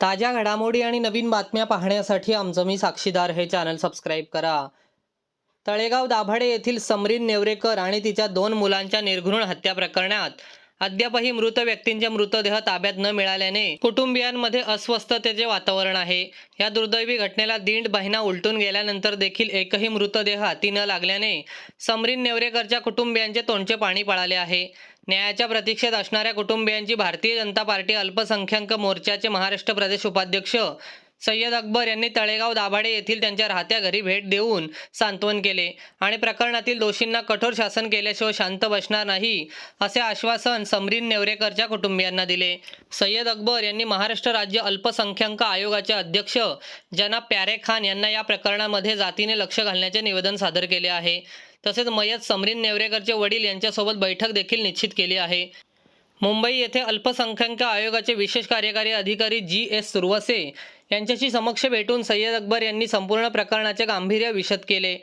ताज्या घडामोडी आणि नवीन बातम्या पाहण्यासाठी आमचं मी साक्षीदार हे चॅनल सबस्क्राईब करा. तळेगाव दाभाडे येथील समरीन नेवरेकर आणि तिच्या दोन मुलांच्या निर्घृण हत्या प्रकरणात अद्यापही मृत व्यक्तींचे मृतदेह ताब्यात न मिळाल्याने कुटुंबियांमध्ये अस्वस्थतेचे वातावरण आहे. या दुर्दैवी घटनेला दीड महिना उलटून गेल्यानंतर देखील एकही मृतदेह हाती न लागल्याने समरीन नेवरेकरच्या कुटुंबियांचे तोंडचे पाणी पळाले आहे. न्यायाच्या प्रतीक्षेत असणाऱ्या कुटुंबियांची भारतीय जनता पार्टी अल्पसंख्याक मोर्चाचे महाराष्ट्र प्रदेश उपाध्यक्ष सय्यद अकबर यांनी तळेगाव दाभाडे येथील त्यांच्या राहत्या घरी भेट देऊन सांत्वन केले आणि प्रकरणातील दोषींना कठोर शासन केल्याशिवाय शांत बसणार नाही असे आश्वासन समरीन नेवरेकरच्या कुटुंबियांना दिले. सय्यद अकबर यांनी महाराष्ट्र राज्य अल्पसंख्याक आयोगाचे अध्यक्ष जना प्यारे खान यांना या प्रकरणामध्ये जातीने लक्ष घालण्याचे निवेदन सादर केले आहे. तसेच मयत समरीन नेवरेकरचे वडील यांच्यासोबत बैठक देखील निश्चित केली आहे. मुंबई येथे अल्पसंख्याक आयोगाचे विशेष कार्यकारी अधिकारी जी एस सुरवसे यांच्याशी समक्ष भेटून सय्यद अकबर यांनी संपूर्ण प्रकरणाचे गांभीर्य विशद केले.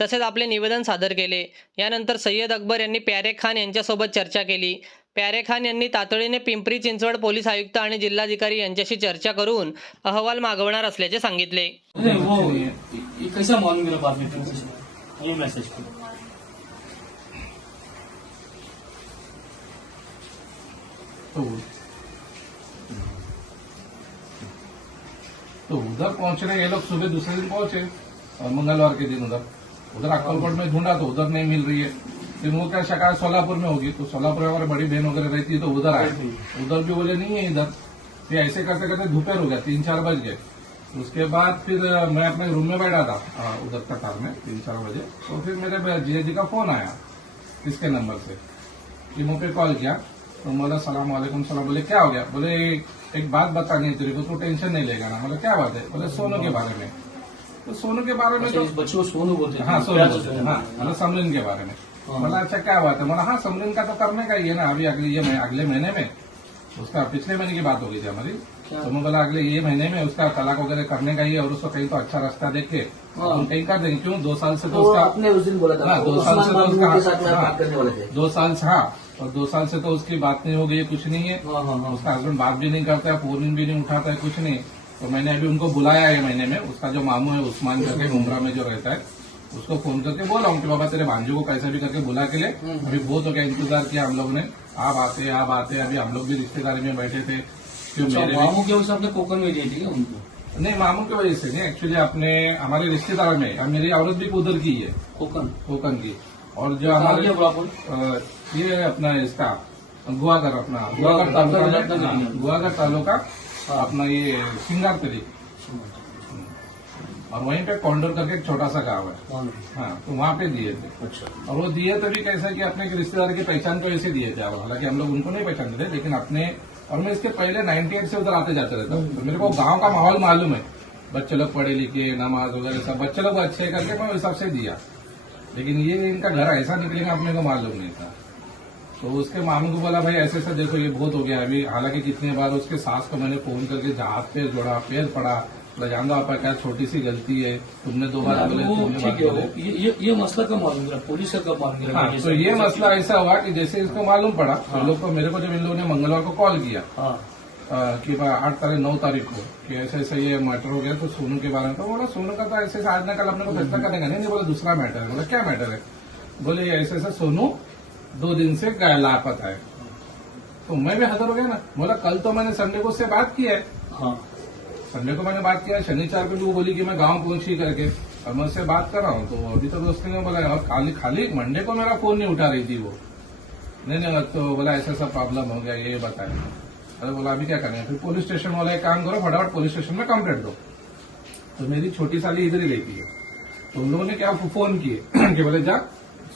तसेच आपले निवेदन सादर केले. यानंतर सय्यद अकबर यांनी प्यारे खान यांच्यासोबत चर्चा केली. प्यारे खान यांनी तातडीने पिंपरी चिंचवड पोलीस आयुक्त आणि जिल्हाधिकारी यांच्याशी चर्चा करून अहवाल मागवणार असल्याचे सांगितले. तो तो उधर पहुँच रहे ये लोग सुबह दूसरे दिन पहुँचे मंगलवार के दिन उधर। उधर अक्कलकोट में ढूंढा तो उधर नहीं मिल रही है। फिर वो क्या शिकायत सोलापुर में होगी तो सोलापुर में हमारी बड़ी बहन वगैरह रहती है तो उधर आए। उधर भी बोले नहीं है इधर। फिर ऐसे करते करते दोपहर हो गया तीन चार बज गए। उसके बाद फिर मैं अपने रूम में बैठा था अ, उधर कतार में तीन चार बजे। तो फिर मेरे जीजा जी का फ़ोन आया इसके नंबर से। टीमों पे कॉल किया। तो बोला सलाम वालेकुम सलाम. बोले क्या हो गया? बोले एक बात बतानी है तेरे को तू टेंशन नहीं लेगा ना। बोले क्या बात है? बोले सोनू के बारे में। तो सोनू के बारे में बच्चों तो इस सोनू बोलते हैं। हाँ सोनू बोलते हैं, हाँ मतलब समरिन के बारे में। हाँ। बोला अच्छा क्या बात है? बोला हाँ समलिन का तो करने का ही है ना। अभी अगले ये अगले महीने में उसका पिछले महीने की बात हो गई थी हमारी? तो मैं बोला अगले ये महीने में उसका तलाक वगैरह करने का ही है और उसको कहीं तो अच्छा रास्ता देख के हाँ। हम कहीं कर देंगे। क्यों? दो साल से तो उसका आपने उस दिन बोला था। हाँ, दो साल से तो उसका- हाँ। दो साल से हाँ और दो साल से तो उसकी बात नहीं हो गई कुछ नहीं है। उसका हस्बैंड बात भी नहीं करता है फ़ोन भी नहीं उठाता है कुछ नहीं। तो मैंने अभी उनको बुलाया है महीने में। उसका जो मामू है उस्मान करके मुमरा में जो रहता है उसको फ़ोन करके बोला हूँ कि बाबा तेरे भांजू को कैसे भी करके बुला के ले। अभी बहुत हो गया इंतज़ार किया हम लोगों ने। आप आते आप आते अभी हम लोग भी रिश्तेदारी में बैठे थे। क्यों अच्छा, मेरे मामू के उसने अपने कोकन में दिए थे उनको? नहीं मामू की वजह से नहीं एक्चुअली अपने हमारे रिश्तेदार में मेरी औरत भी उधर की है। कोकन? कोकन की। और जो हमारे प्रॉपर अ, ये अपना इसका गुआगर अपना गुआगर, गुआगर तालुका में रत्नागिरी हाँ, तालुका अपना ये सिंगार तरी और वहीं पे कौंडर करके एक छोटा सा गाँव है। हाँ, हाँ तो वहाँ पे दिए थे। अच्छा। और वो दिए तभी कैसा कि अपने रिश्तेदार की पहचान को ऐसे दिए थे हालाँकि हम लोग उनको नहीं पहचानते थे लेकिन अपने और मैं इसके पहले 98 से उधर आते जाते रहता हूँ। तो मेरे को गाँव का माहौल मालूम है। बच्चे लोग पढ़े लिखे नमाज़ वगैरह सब बच्चे लोग अच्छे करके मैं उस हिसाब से दिया। लेकिन ये इनका घर ऐसा निकलेगा अपने को मालूम नहीं था। तो उसके मामू को बोला भाई ऐसे ऐसा देखो ये बहुत हो गया अभी हालाँकि कितने बार उसके सास को मैंने फ़ोन करके जहाज़ पैर जोड़ा पेड़ पड़ा बोला दो आपका क्या छोटी सी गलती है तुमने दो बार बोले तुमने बार ठीक है बोले। ये ये- ये मसला कब मालूम गिरा पुलिस का कब मालूम हाँ तो ये मसला ऐसा हुआ कि जैसे इसको मालूम पड़ा तो लोग को मेरे को जब इन लोगों ने मंगलवार को कॉल किया हाँ। कि भाई आठ तारीख नौ तारीख को कि ऐसे ऐसे ये मैटर हो गया तो सोनू के बारे में तो बोला सोनू का तो ऐसे ऐसे आज ना कल अपने को फैसला करेंगे। नहीं बोला दूसरा मैटर है। बोला क्या मैटर है? बोले ये ऐसे ऐसे सोनू दो दिन से गाय- लापता है। तो मैं भी हजर हो गया ना। बोला कल तो मैंने संडे को उससे बात की है। हाँ। संडे को मैंने बात किया शनिचार को वो बोली कि मैं गाँव पहुँची करके। और मैं उससे बात कर रहा हूँ तो अभी तक उसने ने बोला और खाली खाली मंडे को मेरा फ़ोन नहीं उठा रही थी वो। नहीं नहीं तो बोला ऐसा ऐसा प्रॉब्लम हो गया ये बताया। अरे बोला अभी क्या करें फिर पुलिस स्टेशन वाला एक काम करो फटाफट पुलिस स्टेशन में कंप्लेंट दो। तो मेरी छोटी साली इधर ही रहती है तो उन लोगों ने क्या फ़ोन किए? कि बोले जा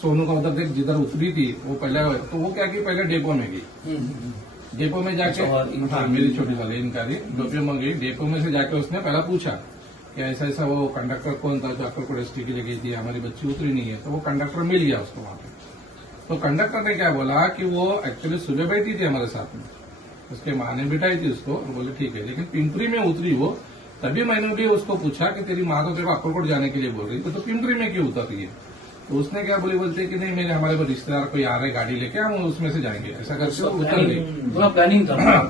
सोनू का उधर देख जिधर उतरी थी वो पहले तो वो क्या की पहले डेपो में गई। हम्म, हम्म, हम्म। डेपो में जाके अच्छा, हाँ मेरी छोटी वाली इनका थी डेपो में डेपो में से जाके उसने पहला पूछा कि ऐसा ऐसा वो कंडक्टर कौन था जो अक्कलकोट एसटी की जगह थी हमारी बच्ची उतरी नहीं है। तो वो कंडक्टर मिल गया उसको वहाँ पे। तो कंडक्टर ने क्या बोला कि वो एक्चुअली सुबह बैठी थी हमारे साथ में। उसके माँ ने बिठाई थी उसको और बोले ठीक है। लेकिन पिंपरी में उतरी वो तभी मैंने भी उसको पूछा कि तेरी माँ तो तेरे को अक्कलकोट जाने के लिए बोल रही थी तो पिंपरी में क्यों उतर रही है? तो उसने क्या बोली बोलते कि नहीं मेरे हमारे वो रिश्तेदार कोई आ रहे गाड़ी लेके हम उसमें से जाएँगे। ऐसा करके वो उतर गई। पूरा प्लानिंग था।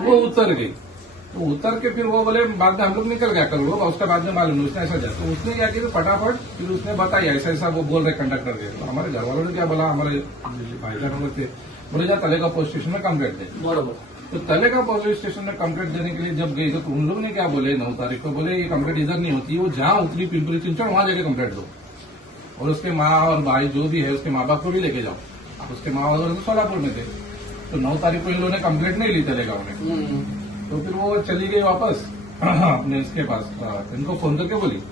वो उतर गई। तो उतर के फिर वो बोले बाद में हम लोग निकल गया कल वो उसके बाद में मालूम उसने ऐसा दिया तो उसने क्या किया फटाफट फिर उसने बताया ऐसा ऐसा वो बोल रहे कंडक्टर के तो हमारे घर वालों ने क्या बोला हमारे भाईजान लोग थे बोले जा तलेगा पुलिस स्टेशन में कंप्लेंट दे। बरोबर। तो तलेगा पुलिस स्टेशन में कंप्लेंट देने के लिए जब गई तो उन लोग ने क्या बोले नौ तारीख को बोले ये कंप्लेंट इधर नहीं होती वो जहाँ उतरी पिंपरी चिंचड़ वहाँ जाके कंप्लेंट दो। और उसके माँ और भाई जो भी है उसके माँ बाप को भी लेके जाओ। उसके माँ वगैरह तो सोलापुर में थे। तो नौ तारीख को इन लोगों ने कम्प्लेट नहीं ली तलेगा उन्हें। हम्म. तो फिर वो चली गई वापस। अपने इसके पास इनको फ़ोन करके बोली।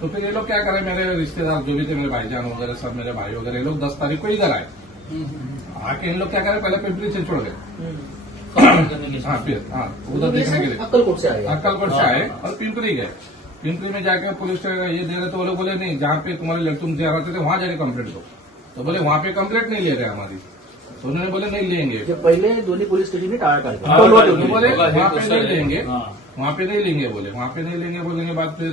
तो फिर ये लोग क्या करे मेरे रिश्तेदार जो भी थे मेरे भाईजान वगैरह सब मेरे भाई वगैरह ये लोग दस तारीख को इधर आए। हम्म. आके इन लोग क्या करे पहले पिंपरी से छोड़ गए। के हाँ हाँ उधर देखने के लिए। अक्कलकोट से आए। अक्कलकोट से आए और पिंपरी गए। पिंपरी में जाके पुलिस स्टेशन ये दे रहे तो वो लोग बोले नहीं जहाँ पे तुम्हारे लड़के तुम रहते थे वहाँ जाके कंप्लेंट दो तो बोले वहाँ पे कंप्लेंट नहीं ले गए हमारी तो उन्होंने बोले नहीं लेंगे पहिले दोन्ही पोलीस टाळाटाळ केली. हाँ. बोले वहाँ तो पे नहीं लेंगे हाँ. वहाँ पे नहीं लेंगे बोले वहाँ पे नहीं लेंगे बोलने के बाद फिर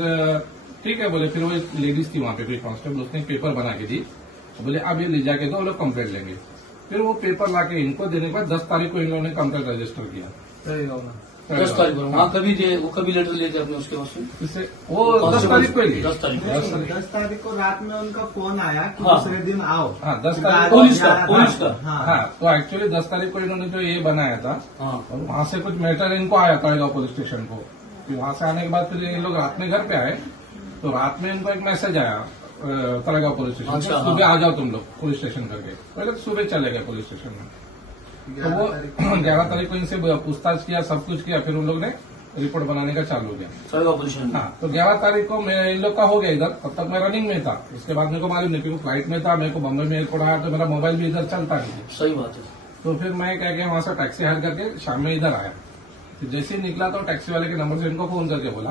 ठीक है बोले फिर वो एक लेडीज़ थी वहाँ पे कोई कांस्टेबल उसने पेपर बना के दी तो बोले अब ये ले जाके दो लोग कंप्लेंट लेंगे फिर वो पेपर लाके इनको देने के बाद दस तारीख को इन लोगों ने कंप्लेंट रजिस्टर किया दस तारीख को। वहाँ कभी थे वो कभी लेटर थे अपने उसके पास से वो दस तारीख को ही दस तारीख को। दस तारीख। को रात में उनका फ़ोन आया कि हाँ। दूसरे दिन आओ। हाँ दस तारीख को पुलिस का, पुलिस का। हाँ। हाँ तो एक्चुअली दस तारीख को इन्होंने जो ये बनाया था वहाँ से कुछ मैटर इनको आया तड़ेगांव पुलिस स्टेशन को फिर वहाँ से आने के बाद फिर ये लोग रात में घर पे आए तो रात में इनको एक मैसेज आया तड़ेगांव पुलिस स्टेशन अच्छा, हाँ। सुबह आ जाओ तुम लोग पुलिस स्टेशन करके। पहले तो सुबह चले गए पुलिस स्टेशन में। तो वो ग्यारह तारीख को इनसे पूछताछ किया सब कुछ किया फिर उन लोग ने रिपोर्ट बनाने का चालू किया। हाँ तो ग्यारह तारीख को मैं इन लोग का हो गया इधर तब तक मैं रनिंग में था। उसके बाद मेरे को मालूम नहीं क्योंकि फ़्लाइट में था मेरे को बम्बई में एयरपोर्ट आया तो मेरा मोबाइल भी इधर चलता नहीं सही बात है। तो फिर मैं क्या गया वहाँ से टैक्सी हायर करके शाम में इधर आया। जैसे ही निकला तो टैक्सी वाले के नंबर से इनको फ़ोन करके बोला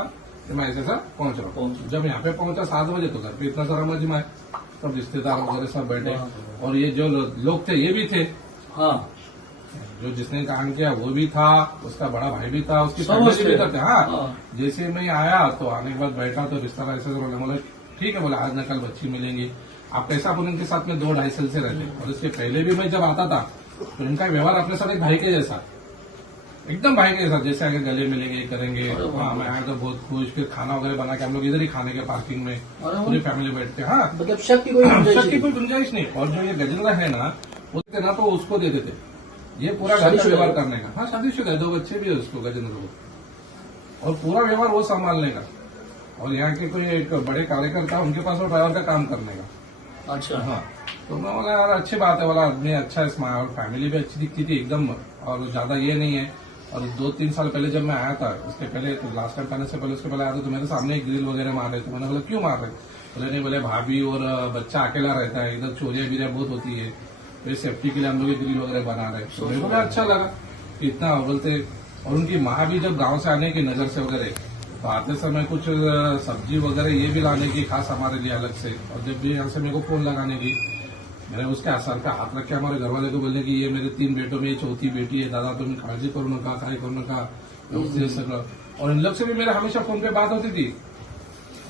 कि मैं ऐसे सर पहुँच रहा हूँ। जब यहाँ पे पहुँचा सात बजे तो घर पे इतना सारा मजमा है। सब रिश्तेदार वगैरह सब बैठे हाँ। और ये जो लोग थे ये भी थे। हाँ। जो जिसने काम किया वो भी था उसका बड़ा भाई भी था उसकी फैमिली भी थे। था हाँ। हाँ। जैसे मैं आया तो आने के बाद बैठा तो रिश्तेदार ऐसे बोले बोले ठीक है बोले आज न कल बच्ची मिलेंगी। आप कैसा अपन इनके साथ में दो ढाई साल से रहते और इसके पहले भी मैं जब आता था तो इनका व्यवहार अपने साथ एक भाई के जैसा। एकदम भाई के साथ जैसे आगे गले मिलेंगे करेंगे हाँ मैं आया तो बहुत खुश फिर खाना वगैरह बना के हम लोग इधर ही खाने के पार्किंग में पूरी फैमिली बैठते हाँ मतलब शक की कोई गुंजाइश नहीं. कोई गुंजाइश नहीं। और जो ये गजेंद्र है ना उसके ना तो उसको दे देते। ये पूरा घर का व्यवहार करने का। हाँ शादीशुदा दो बच्चे भी है उसको गजेंद्र को। और पूरा व्यवहार वो संभालने का। और यहाँ के कोई एक बड़े कार्यकर्ता उनके पास वो ड्राइवर का काम करने का। अच्छा। हाँ तो मैं बोला यार अच्छी बात है बोला आदमी अच्छा है और फैमिली भी अच्छी दिखती थी एकदम और ज़्यादा ये नहीं है। और दो तीन साल पहले जब मैं आया था उसके पहले तो लास्ट टाइम करने से पहले उसके पहले आया था तो मेरे सामने एक ग्रिल वगैरह मार रहे थे। मैंने बोला क्यों मार रहे? बोले नहीं बोले भाभी और बच्चा अकेला रहता है इधर चोरिया बिरिया बहुत होती है। फिर सेफ्टी के लिए हम लोग ये ग्रिल वगैरह बना रहे हैं। तो मेरे को अच्छा लगा। कि इतना बोलते और उनकी माँ भी जब गाँव से आने की नज़र से वगैरह तो आते समय कुछ सब्ज़ी वगैरह ये भी लाने की खास हमारे लिए अलग से। और जब भी यहाँ से मेरे को फ़ोन लगाने की मैंने उसके असर का हाथ रख के हमारे घर वाले को बोले की ये मेरे तीन बेटों में ये चौथी बेटी है दादा तुम्हें काळजी करू नका काय करू नका व्यवस्थित सगळं और इन लोग से भी मेरे हमेशा फ़ोन पे बात होती थी।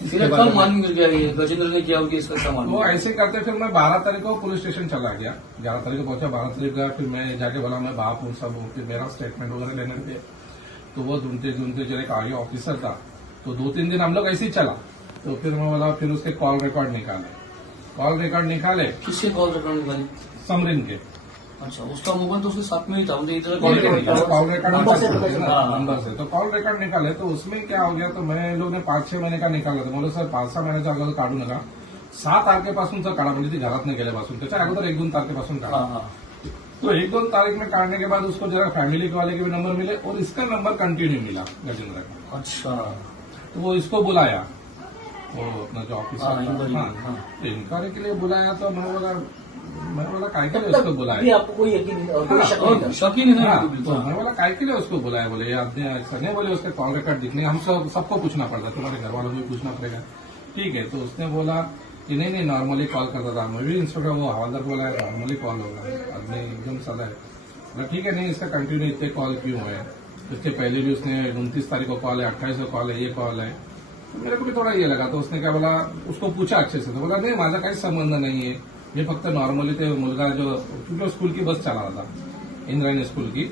इसके कब मालूम मिल गया ये गजेंद्र ने किया होगी इसका क्या मालूम? वो ऐसे करते फिर मैं बारह तारीख को पुलिस स्टेशन चला गया। ग्यारह तारीख को पहुँचा बारह तारीख गया फिर मैं जाके बोला मैं बाप हूँ सब हूँ फिर मेरा स्टेटमेंट वगैरह लेने थे तो वो ढूंढते ढूंढते जो एक आगे ऑफिसर था तो दो तीन दिन हम लोग ऐसे ही चला। तो फिर मैं बोला फिर उसके कॉल रिकॉर्ड निकाले। कॉल रिकॉर्ड निकाले। किसके कॉल रिकॉर्ड निकाली? समरिन के। अच्छा उसका मोबाइल तो उसके साथ में ही था इधर कॉल रिकॉर्ड हैं तो कॉल रिकॉर्ड निकाले तो उसमें क्या हो गया तो मैं लोग ने पाच छह महिने का निकाला तर मला सर पाच सहा महिन्याचा अगोदर काढू नका। सहा तारखेपासूनचा काढा म्हणजे ती घरात नाही गेल्यापासून त्याच्या अगोदर एक दोन तारखेपासून काढा हाँ हाँ। तो एक दो तारीख में काटने के बाद उसको जरा फैमिली वाले के भी नंबर मिले और इसका नंबर कंटिन्यू मिला गजेंद्र का। अच्छा। तो वो इसको बुलाया। वो अपना जो हाँ, हाँ हाँ। तो इंक्वायरी के लिए बुलाया तो मैं बोला मैं बोला काय के तब लिए उसको भी बुलाया आपको कोई यकीन नहीं और कोई हाँ, शक नहीं और था. शौकीन है ना हाँ, बिल्कुल, तो हाँ। मैं काय के लिए उसको बुलाया बोले ये आदमी ऐसा नहीं बोले उसके कॉल रिकॉर्ड दिखने हम सब सबको पूछना पड़ता है तुम्हारे घर वालों को भी पूछना पड़ेगा। ठीक है तो उसने बोला कि नहीं नहीं नॉर्मली कॉल करता था। मैं भी इंस्पेक्टर वो हवालदार बोला है नॉर्मली कॉल होगा। आदमी एकदम सादा है। बोला ठीक है नहीं इसका कंटिन्यू इतने कॉल क्यों है? इसके पहले भी उसने उनतीस तारीख को कॉल है अट्ठाईस को कॉल है ये कॉल है। तो मेरे को भी थोड़ा ये लगा तो उसने क्या बोला उसको पूछा अच्छे से। तो बोला नहीं माझा काही संबंध नहीं है। ये फक्त नॉर्मली ते मुलगा जो क्योंकि स्कूल की बस चला रहा था इंद्रायणी स्कूल की।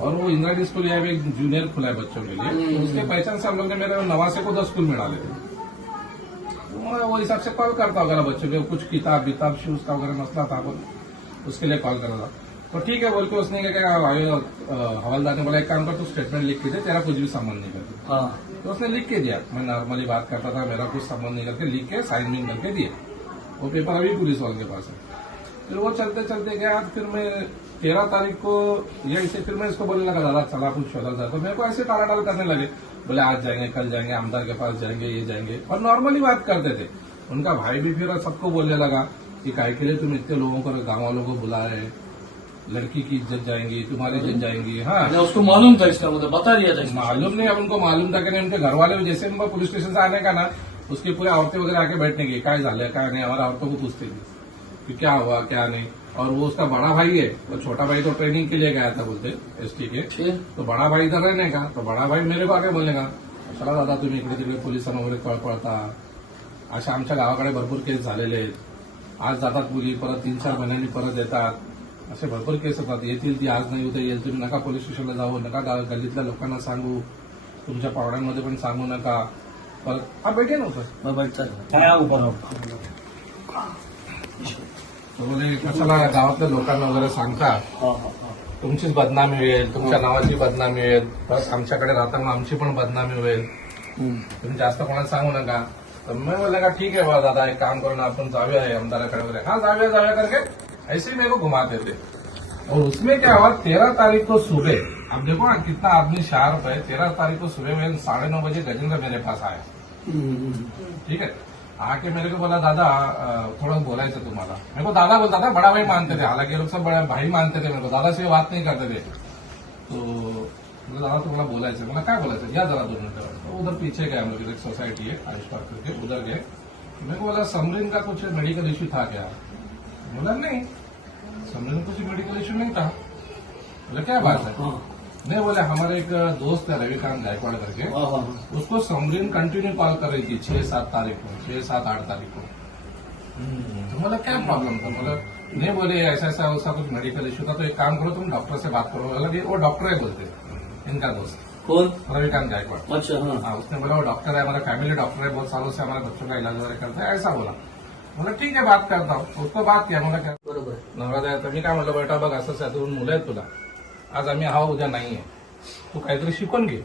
और वो इंद्रायणी स्कूल यहाँ पे एक जूनियर खुला है बच्चों के लिए। तो उसके पहचान से हम लोग ने मेरे नवासे को दस स्कूल में डाले थे। मैं वो हिसाब से कॉल करता वगैरह बच्चों के कुछ किताब विताब शूज़ का वगैरह मसला था उसके लिए कॉल करा था। तो ठीक है बोल के उसने क्या क्या हवलदार ने बोला एक काम कर तू स्टेटमेंट लिख के दे तेरा कुछ भी संबंध नहीं करते। हाँ। तो उसने लिख के दिया। मैं नॉर्मली बात करता था मेरा कुछ संबंध नहीं करके लिख के साइन भी करके दिए। वो पेपर अभी पुलिस वाले के पास है। फिर वो चलते चलते गया फिर मैं तेरह तारीख को इसे फिर मैं इसको बोलने लगा दादा चला कुछ शोधल था तो मेरे को ऐसे टाला टाल करने लगे। बोले आज जाएँगे कल जाएँगे आमदार के पास जाएँगे ये जाएँगे। और नॉर्मली बात करते थे। उनका भाई भी फिर सबको बोलने लगा कि काय के लिए तुम इतने लोगों को गाँव वालों को बुला रहे लड़की की इज़्ज़त जाएँगी तुम्हारी इज़्ज़त जाएँगी। हाँ। अच्छा, उसको मालूम था इसका मतलब बता दिया था मालूम नहीं अब उनको मालूम था कि नहीं उनके घर वाले जैसे उनको पुलिस स्टेशन से आने का ना उसकी पूरे औरतें वगैरह आके बैठने की काय झाले काय नहीं हमारे औरतों को पूछते थे कि क्या हुआ क्या नहीं? और वो उसका बड़ा भाई है तो छोटा भाई तो ट्रेनिंग के लिए गया था बोलते एसटी के तो बड़ा भाई इधर रहने का तो बड़ा भाई मेरे को आगे बोलने का चला दादा तुम्ही इकडे तिकडे पोलिसांना वगैरे कळपळता अशा आमच्या गावाकडे भरपूर केस झालेले आहेत आज जातात मुली परत तीन चार महिन्यांनी परत येतात असे भरपूर केस होतात येतील ती आज नाही उद्या येईल तुम्ही नका पोलीस स्टेशनला जाऊ नका गल्लीतल्या लोकांना सांगू। तुमच्या पावड्यांमध्ये पण सांगू नका. हा भेटे नव्हतं मैं बैठता क्या कशाला गावातल्या लोकांना वगैरे सांगता हाँ हाँ हाँ. तुमचीच बदनामी होईल तुमच्या नावाची बदनामी होईल. परत आमच्याकडे राहताना आमची पण बदनामी होईल. हम्म. तुम्ही जास्त कोणाला सांगू नका. तर मैं बोला का ठीक है बा दादा एक काम करो ना अपन जावे है आमदाराकडे वगैरे. हाँ जावे जावे करके ऐसे ही मेरे को घुमाते थे और उसमें क्या हुआ तेरह तारीख को सुबह अब देखो ना कितना आदमी शार्प है तेरह तारीख को सुबह में साढ़े नौ बजे गजेंद्र मेरे पास आया। ठीक है आके मेरे को, बोला, दादा थोड़ा बोलायचं तुम्हाला? मेरे को दादा बोलता था बड़ा भाई मानते थे हालाँकि लोग सब बड़ा, भाई मानते थे मेरे को दादा से बात नहीं करते थे तो दादा, तुम्हाला बोलायचं मला काय बोलायचं या जरा दोन मिनटं. तो उधर पीछे गए हम लोग एक सोसाइटी है, आयुष पार्क करके, उधर गए मेरे को बोला समरीन का कुछ मेडिकल इश्यू था क्या? बोला, नहीं. समरीन का कुछ मेडिकल इश्यू नहीं था. बोला, क्या बात है हाँ. नहीं बोले हमारे एक दोस्त है रविकांत गायकवाड़ करके। हाँ हाँ हाँ। उसको समरीन कंटिन्यू कॉल कर रही थी छह सात तारीख को छह सात आठ तारीख को। तो बोला क्या प्रॉब्लम था? बोला नहीं बोले ऐसा ऐसा वैसा कुछ मेडिकल इशू था तो एक काम करो तुम डॉक्टर से बात करो। बोला वो डॉक्टर है बोलते इनका दोस्त। कौन? रविकांत गायकवाड़। अच्छा हाँ। हाँ उसने बोला वो डॉक्टर है हमारा फैमिली डॉक्टर है बहुत सालों से हमारे बच्चों का इलाज वगैरह करता है ऐसा बोला। बोला ठीक है बात करता हूँ। उसको बात किया बोला क्या? बरोबर. नवरा तर मी काय म्हणलं बेटा बघ असं दोन मुलं आहेत तुला। आज आम्ही हा उद्या नाहीये. तू काहीतरी शिकून घे.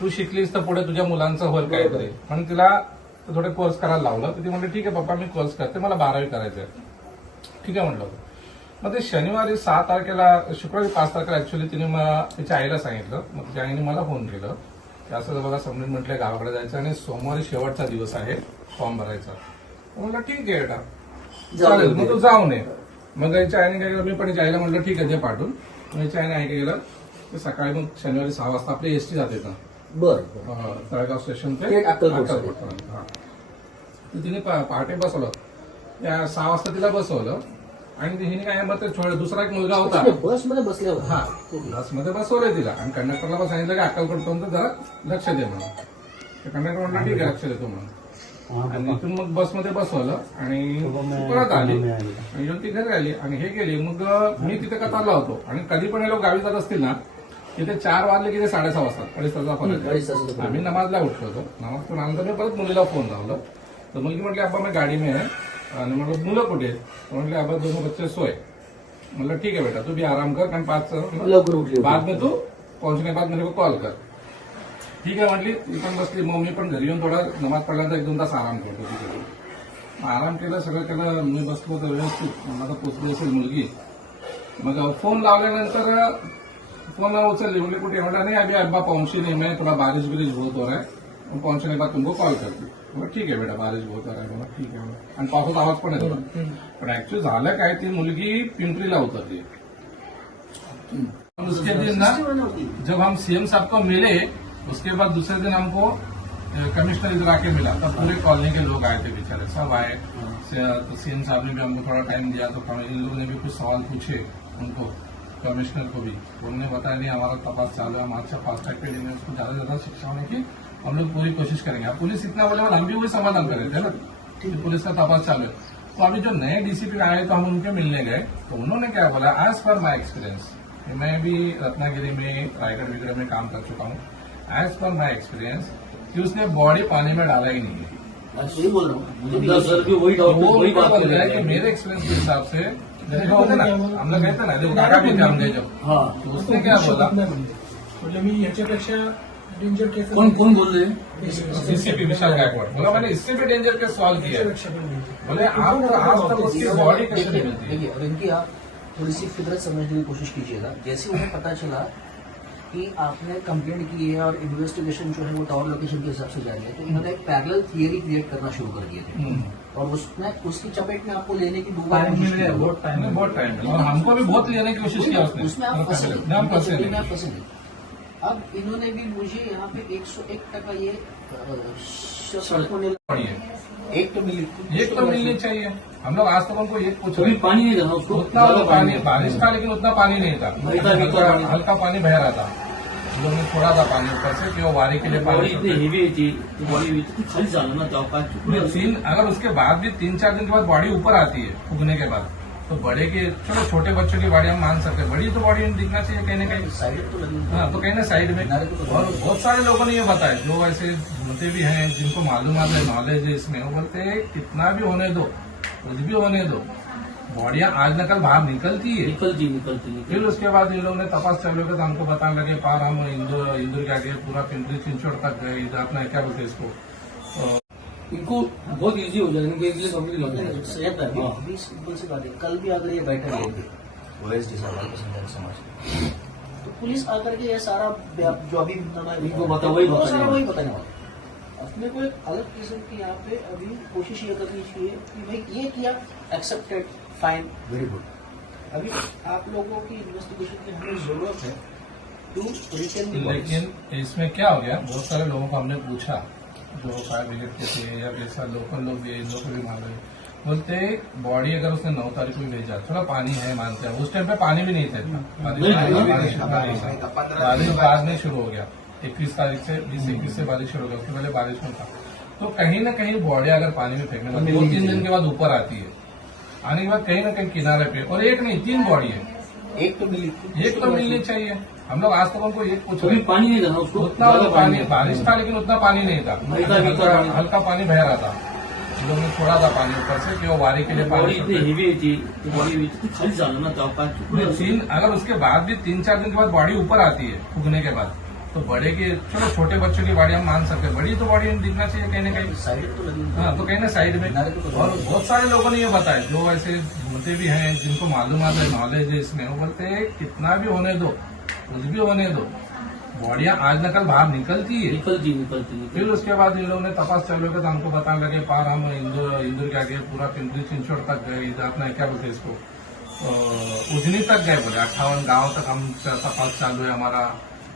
तू शिकलीस तर पुढे तुझ्या मुलांचं होईल काहीतरी. पण तिला थोडे कोर्स करायला लावलं. तर ती म्हणली ठीक आहे पप्पा मी कोर्स करते. मला बारावी करायचं आहे. ठीक आहे म्हटलं. मग ते शनिवारी सहा तारखेला शुक्रवारी पाच तारखेला ऍक्च्युली तिने मला तिच्या आईला सांगितलं. मग तिच्या आईने मला फोन केलं. की असं बघा समजून म्हटलं गावाकडे जायचं आणि सोमवारी शेवटचा दिवस आहे फॉर्म भरायचा. म्हणलं ठीक आहे बेटा. चालेल मग तू जाऊन ये. मग याच्या आईने काय केलं मी पण याच्या आईला म्हटलं ठीक आहे ते पाठवून. याच्या आईने आई काय केलं ते सकाळी मग शनिवारी सहा वाजता आपली एसटी जाते ना बरं. अं, तळेगाव स्टेशन ते अक्कलकोट अक्कलकोटपर्यंत, हा. तर तिने पा- पहाटे बसवलं. त्या सहा वाजता तिला बसवलं. आणि हिने काय मग ते छोड- दुसरा एक मुलगा होता. बसले होते हा बसमध्ये बसवलंय तिला. आणि कंडक्टरला पण सांगितलं की अक्कलकोटपर्यंत जरा लक्ष दे म्हणून. कंडक्टर म्हणलं ठीक आहे लक्ष देतो म्हणून. आणि इथून मग बसमध्ये बसवलं आणि परत आली. आणि येऊन ती घरी आली आणि हे गेली मग मी तिथे कतारला होतो? आणि कधी पण हे लोक गावी जात असतील ना तिथे चार वाजले की ते साडेसहा वाजतात. अडीच आहे. फरक. आम्ही नमाजला उठलो होतो. नमाज पण आल्यानंतर मी परत मुलीला फोन लावलं. तर मुलगी म्हटली अब्बा मी गाडी में आहे. आणि म्हटलं मुलं कुठे म्हटले अब्बा दोनों बच्चे सोय. म्हटलं ठीक है बेटा तू भी आराम कर कारण पाच लवकर उठली होती. बाद में तू पहुंचने के बाद मेरे को कॉल कर. ठीक आहे म्हटली ती पण बसली. मग मी पण घरी येऊन थोडा नमाज पडल्यानंतर एक दोन तास आराम करतो तिथे आराम केलं सगळं केलं. मी बसलो होतो व्यवस्थित. आता पोचली असेल मुलगी. मग फोन लावल्यानंतर फोन उचलली. म्हणजे कुठे म्हटलं नाही अभी अब्बा पहुंची नहीं मैं थोड़ा बारिश बिरिश बहुत हो रहा है पहुंचने के बाद तुमको कॉल करती. मग ठीक आहे बेटा बारिश बहुत हो रहा है ठीक आहे. आणि पावसाचा आवाज पण येतो. पण ऍक्च्युअली झालं काय ती मुलगी पिंपरीला उतरली. उसके दिन ना जब हम सीएम साहब को मिले उसके बाद दूसरे दिन हमको कमिश्नर इधर आके मिला। तब पूरे कॉलोनी के लोग आए थे बेचारे सब आए। तो सीएम साहब ने भी हमको थोड़ा टाइम दिया तो इन लोगों ने भी कुछ सवाल पूछे उनको कमिश्नर को भी। उन्होंने बताया नहीं हमारा तपास चालू है हम अच्छा फास्ट ट्रैक पे लेंगे उसको ज़्यादा से ज़्यादा शिक्षा होने की हम लोग पूरी कोशिश करेंगे। पुलिस इतना बोले हम भी वही समाधान कर रहे थे ना कि पुलिस का तपास चालू है। तो अभी जो नए डीसीपी आए तो हम उनके मिलने गए। तो उन्होंने क्या बोला एज पर माई एक्सपीरियंस मैं भी रत्नागिरी में रायगढ़ वगैरह में काम कर चुका हूँ। एज पर माई एक्सपीरियंस कि उसने बॉडी पानी में डाला ही नहीं है। यही बोल रहा हूँ। मुझे भी मुद्दा सर भी वही तो डाउट वो वही बात कर रहा है। कि मेरे एक्सपीरियंस के हिसाब से ना हम लोग कहते ना देखो काका भी काम दे जब हाँ। तो उसने क्या बोला? म्हणजे मी याच्यापेक्षा डेंजर केस कौन कौन बोल रहे हैं? डीसीपी विशाल गायकवाड़ बोला मैंने इससे भी डेंजर के सवाल किया है। याच्यापेक्षा पण danger. बोले आप आज तक उसकी बॉडी कैसे मिलती है? देखिए और इनकी आप थोड़ी सी फितरत समझने की कोशिश कीजिएगा जैसे उन्हें पता चला कि आपने कंप्लेंट की है और इन्वेस्टिगेशन जो है वो टावर लोकेशन के हिसाब से जारी है तो इन्होंने एक पैरेलल थियरी क्रिएट करना शुरू कर दिए थे। हम्म। और उसमें उसकी चपेट में आपको लेने की दो बार। बहुत टाइम बहुत टाइम और हमको भी बहुत लेने की कोशिश किया उसमें आप फंसे नहीं। उनकी आप नहीं। अब इन्होंने भी मुझे यहाँ पे 101 टका ये एक तो मिली एक तो मिलनी चाहिए। हम लोग आज तक हमको एक पूछ रहे पानी नहीं था उसको उतना तो पानी बारिश था लेकिन उतना पानी नहीं तो था। हल्का पानी बह रहा था। हम लोग ने छोड़ा था पानी ऊपर से कि वो वारी के लिए पानी तो तीन अगर उसके बाद भी तीन चार दिन के बाद बॉडी ऊपर आती है उगने के बाद तो बड़े के चलो छोटे बच्चों की बॉडी हम मान सकते हैं बड़ी तो बॉडी दिखना चाहिए कहीं ना कहीं। साइड तो हाँ तो कहीं ना साइड में। तो और बहुत सारे लोगों ने ये बताया जो ऐसे घूमते भी हैं जिनको मालूम है नॉलेज है इसमें वो बोलते हैं कितना भी होने दो कुछ भी होने दो बॉडियाँ आज न कल बाहर निकलती है। निकलती निकलती फिर निकलती उसके बाद इन लोगों ने तपास चालू किया तो हमको बताने लगे पार हम इंदौर इंदौर क्या गए पूरा पिंपरी चिंचोड़ तक गए इधर अपना क्या बोलते हैं इसको? इनको बहुत इजी हो जाएगा इनको इजीली कंप्लीट लग नहीं, जाएगा सैयद अभी सिंपल सी बात है कल भी अगर ये बैठे रहेंगे ओएसडी अल्पसंख्यक समाज के, तो पुलिस आकर के ये सारा जो अभी इनको बता- वही वो बताने सारा वही बताने वाला। अपने को एक अलग किस्म की यहाँ पे अभी कोशिश ये करनी चाहिए कि भाई ये किया एक्सेप्टेड फाइन वेरी गुड अभी आप लोगों की इन्वेस्टिगेशन की हमें ज़रूरत है टू रिटर्न लेकिन इसमें क्या हो गया? बहुत सारे लोगों को हमने पूछा जो फायर ब्रिगेड के थे या जैसा लोकल लोग भी इन लोग भी मान रहे बोलते बॉडी अगर उसने नौ तारीख को भेजा थोड़ा पानी है मानते हैं। उस टाइम पे पानी भी नहीं था बारिश बाद। में शुरू हो गया। इक्कीस तारीख से बीस इक्कीस से बारिश शुरू हो गया। उसके पहले बारिश में था। तो कहीं ना कहीं बॉडी अगर पानी में फेंकने वो तीन दिन के बाद ऊपर आती है। आने के बाद कहीं ना कहीं किनारे पे। और एक नहीं तीन बॉडी है। एक तो मिली। एक तो मिलनी चाहिए। हम लोग आज तक उनको एक पूछ। रहे पानी नहीं था उसको? उतना तो पानी बारिश था लेकिन उतना पानी नहीं था। तो हल्का पानी। पानी बह रहा था। हम लोग ने छोड़ा था पानी ऊपर से कि वो वारी के लिए पानी इतनी हेवी थी तो बॉडी तो तीन अगर उसके बाद भी तीन चार दिन के बाद बॉडी ऊपर आती है उगने के बाद। तो बड़े के चलो छोटे बच्चों की बॉडी हम मान सकते हैं। बड़ी तो बॉडी दिखना चाहिए कहीं ना कहीं। साइड तो हाँ। तो कहीं ना साइड में। तो और बहुत सारे लोगों ने ये बताया जो ऐसे घूमते भी हैं जिनको मालूम आता है नॉलेज है इसमें। वो बोलते हैं कितना भी होने दो कुछ भी होने दो बॉडियाँ आज न कल बाहर निकलती है। निकलती निकलती है फिर उसके बाद इन लोगों ने तपास चालू किया तो हमको बताने लगे पार हम इंदौर इंदौर क्या गए पूरा पिंपरी चिंचोड़ तक गए अपना क्या बोलते इसको? उजनी तक गए बोले अट्ठावन गाँव तक हम तपास चालू है हमारा।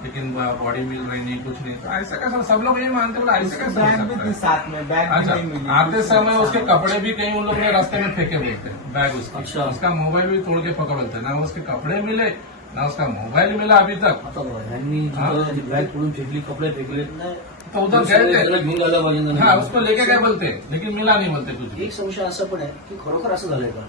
लेकिन बॉडी मिल रही नहीं कुछ नहीं। तो ऐसा कैसा सब लोग ये मानते बोले ऐसे कैसे बैग भी थी? साथ में बैग भी नहीं मिली। अच्छा आते समय उसके कपड़े भी कहीं उन लोग ने रास्ते में फेंके बोलते हैं बैग उसका। अच्छा। उसका मोबाइल भी तोड़ के पकड़ बोलते हैं। ना उसके कपड़े मिले ना उसका मोबाइल मिला अभी तक. बॅग पडून फेकली कपडे फेकले तो उधर गए थे? हाँ उसको लेके गए बोलते लेकिन मिला नहीं बोलते कुछ भी। एक संशय असं पण आहे की खरोखर असं झालंय का